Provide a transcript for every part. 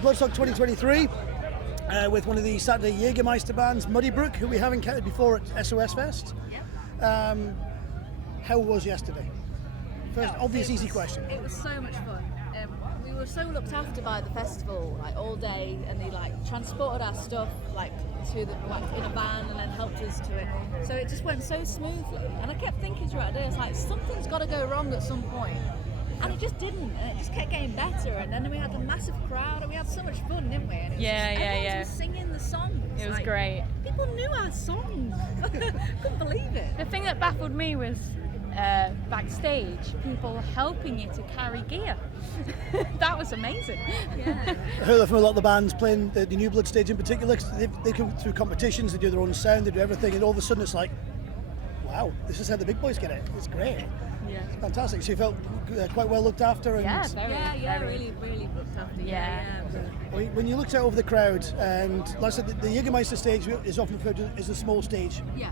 Bloodstock 2023 with one of the Saturday Jagermeister bands, Muddibrooke, who we have encountered before at SOS Fest. How was yesterday? First, obvious, easy question. It was so much fun. We were so looked after by the festival, like all day, and they like transported our stuff like to the in a van and then helped us to it. So it just went so smoothly. And I kept thinking throughout the day, it's like something's got to go wrong at some point. And it just didn't, and it just kept getting better. And then we had a massive crowd, and we had so much fun, didn't we? And everyone was singing the songs. It was like, great. People knew our songs. Couldn't believe it. The thing that baffled me was backstage, people helping you to carry gear. That was amazing. Yeah. I heard that from a lot of the bands playing the New Blood stage in particular, because they come through competitions, they do their own sound, they do everything, and all of a sudden it's like, wow, this is how the big boys get it. It's great. Yeah. It's fantastic. So you felt quite well looked after. And Really looked after. When you looked out over the crowd, and like I said, the Jagermeister stage is often referred to as a small stage. Yeah.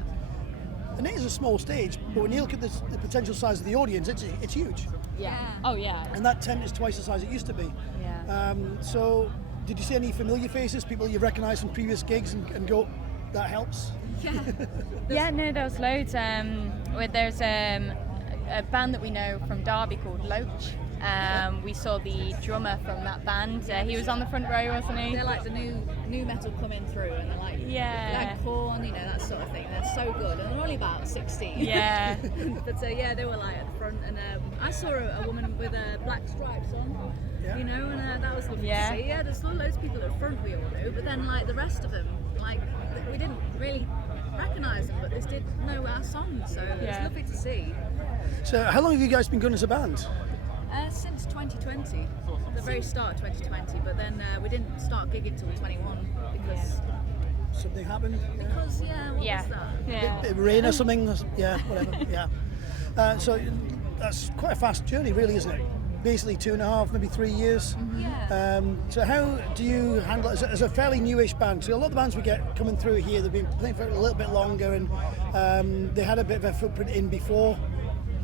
And it is a small stage, but when you look at the potential size of the audience, it's huge. Yeah. Oh yeah. And that tent is twice the size it used to be. Yeah. So, did you see any familiar faces, people you recognise from previous gigs, and go, that helps? Yeah. Yeah. No, there was loads. There's a band that we know from Derby called Loach. We saw the drummer from that band. He was on the front row, wasn't he? They're like the new metal coming through, and they're like Korn, you know, that sort of thing. They're so good, and they're only about 16. Yeah. But they were like at the front, and I saw a woman with black stripes on, you know, and that was lovely to see. Yeah, there's loads of people at the front we all knew, but then like the rest of them, like we didn't really recognise them, but they did know our songs, so it was lovely to see. So, how long have you guys been going as a band? Since 2020, the very start of 2020, but then we didn't start gigging till 21 because something happened. Because what was that? Yeah. Bit of rain or something. Whatever. So that's quite a fast journey, really, isn't it? Basically 2.5, maybe 3 years. Yeah. So how do you handle it as a fairly newish band? So a lot of the bands we get coming through here, they've been playing for a little bit longer, and they had a bit of a footprint in before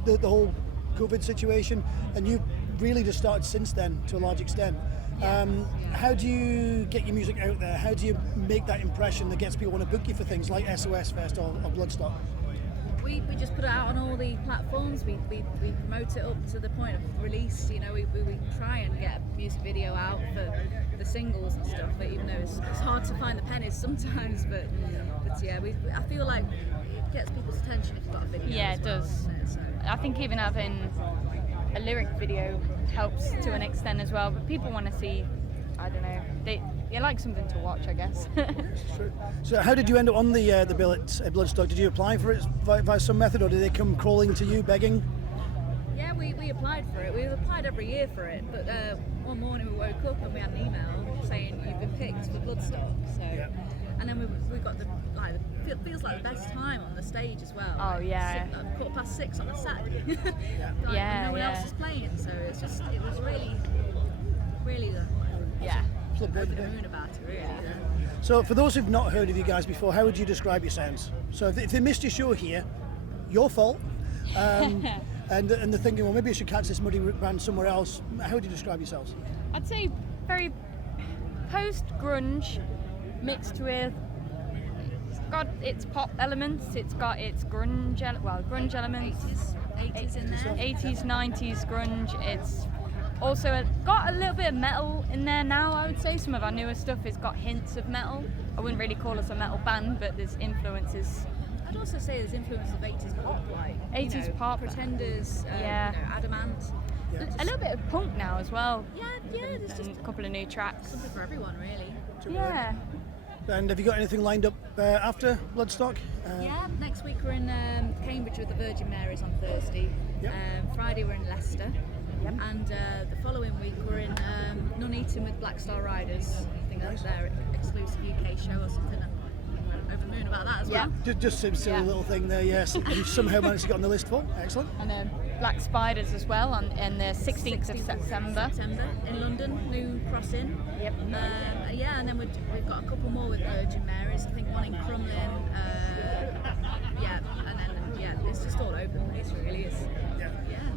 the whole COVID situation, and you've really just started since then to a large extent. How do you get your music out there? How do you make that impression that gets people want to book you for things like SOS Fest or Bloodstock? We just put it out on all the platforms. We promote it up to the point of release. You know, we try and get a music video out for the singles and stuff. But even though it's hard to find the pennies sometimes, but I feel like it gets people's attention if you've got a video. Yeah, it does. I think even having a lyric video helps to an extent as well. But people want to see, I don't know, they like something to watch, I guess. True. So how did you end up on the bill at Bloodstock? Did you apply for it via some method, or did they come crawling to you begging? Yeah, we applied for it. We applied every year for it, but one morning we woke up and we had an email saying you've been picked for Bloodstock. So, and then we got it feels like the best time on the stage as well. Oh yeah. 6:15 on a Saturday. No one else is playing, so it was really over the moon about it, really. So for those who've not heard of you guys before, how would you describe your sounds? So if they missed your show here, your fault. And they're thinking, well, maybe I should catch this Muddibrooke band somewhere else. How would you describe yourselves? I'd say very post-grunge mixed with, it's got its pop elements, it's got its grunge elements. 80s in there. 80s, 90s grunge. It's also got a little bit of metal in there now, I would say. Some of our newer stuff has got hints of metal. I wouldn't really call us a metal band, but there's influences. I'd also say there's influence of 80s pop, like 80s pop, Pretenders, Adamant. A little bit of punk now as well. Yeah, there's just a couple of new tracks. Something for everyone, really. Yeah. And have you got anything lined up after Bloodstock? Next week we're in Cambridge with the Virgin Marys on Thursday. Friday we're in Leicester. And the following week we're in Nuneaton with Black Star Riders. I think that's their exclusive UK show or something. I'm over the moon about that as well. Just some silly little thing there, yes. You somehow managed to get on the list for. Excellent. And Black Spiders as well on the 16th of September. In London, New Cross Inn. Yep. And then we've got a couple more with Virgin Marys. I think one in Crumlin. And then it's just all over the place, really.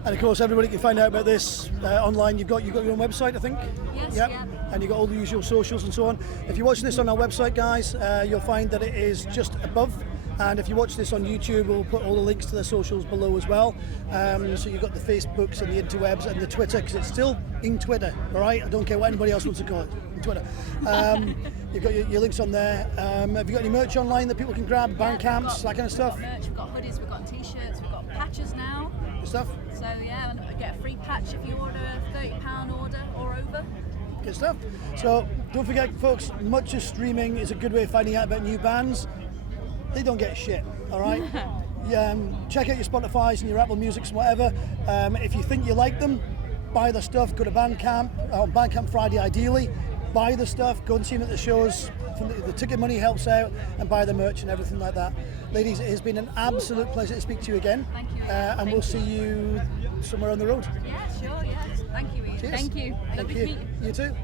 And of course, everybody can find out about this online. You've got your own website, I think. Yes, Yep. yeah. And you've got all the usual socials and so on. If you're watching this on our website, guys, you'll find that it is just above. And if you watch this on YouTube, we'll put all the links to the socials below as well. So you've got the Facebooks and the interwebs and the Twitter, because it's still in Twitter, all right? I don't care what anybody else wants to call it, in Twitter. You've got your links on there. Have you got any merch online that people can grab, band camps, that kind of stuff? We've got merch, we've got hoodies, we've got t-shirts, we've got patches now. Good stuff? So yeah, and get a free patch if you order a £30 order or over. Good stuff. So don't forget, folks, much of streaming is a good way of finding out about new bands. They don't get shit, all right? Check out your Spotify's and your Apple Musics and whatever. If you think you like them, buy the stuff. Go to Bandcamp, on Bandcamp Friday ideally. Buy the stuff, go and see them at the shows. The ticket money helps out, and buy the merch and everything like that. Ladies, it has been an absolute pleasure to speak to you again. Thank you. And we'll see you somewhere on the road. Yeah, sure, yeah. Thank you, Ian. Cheers. Thank you. Thank Lovely you. to meet you. You too.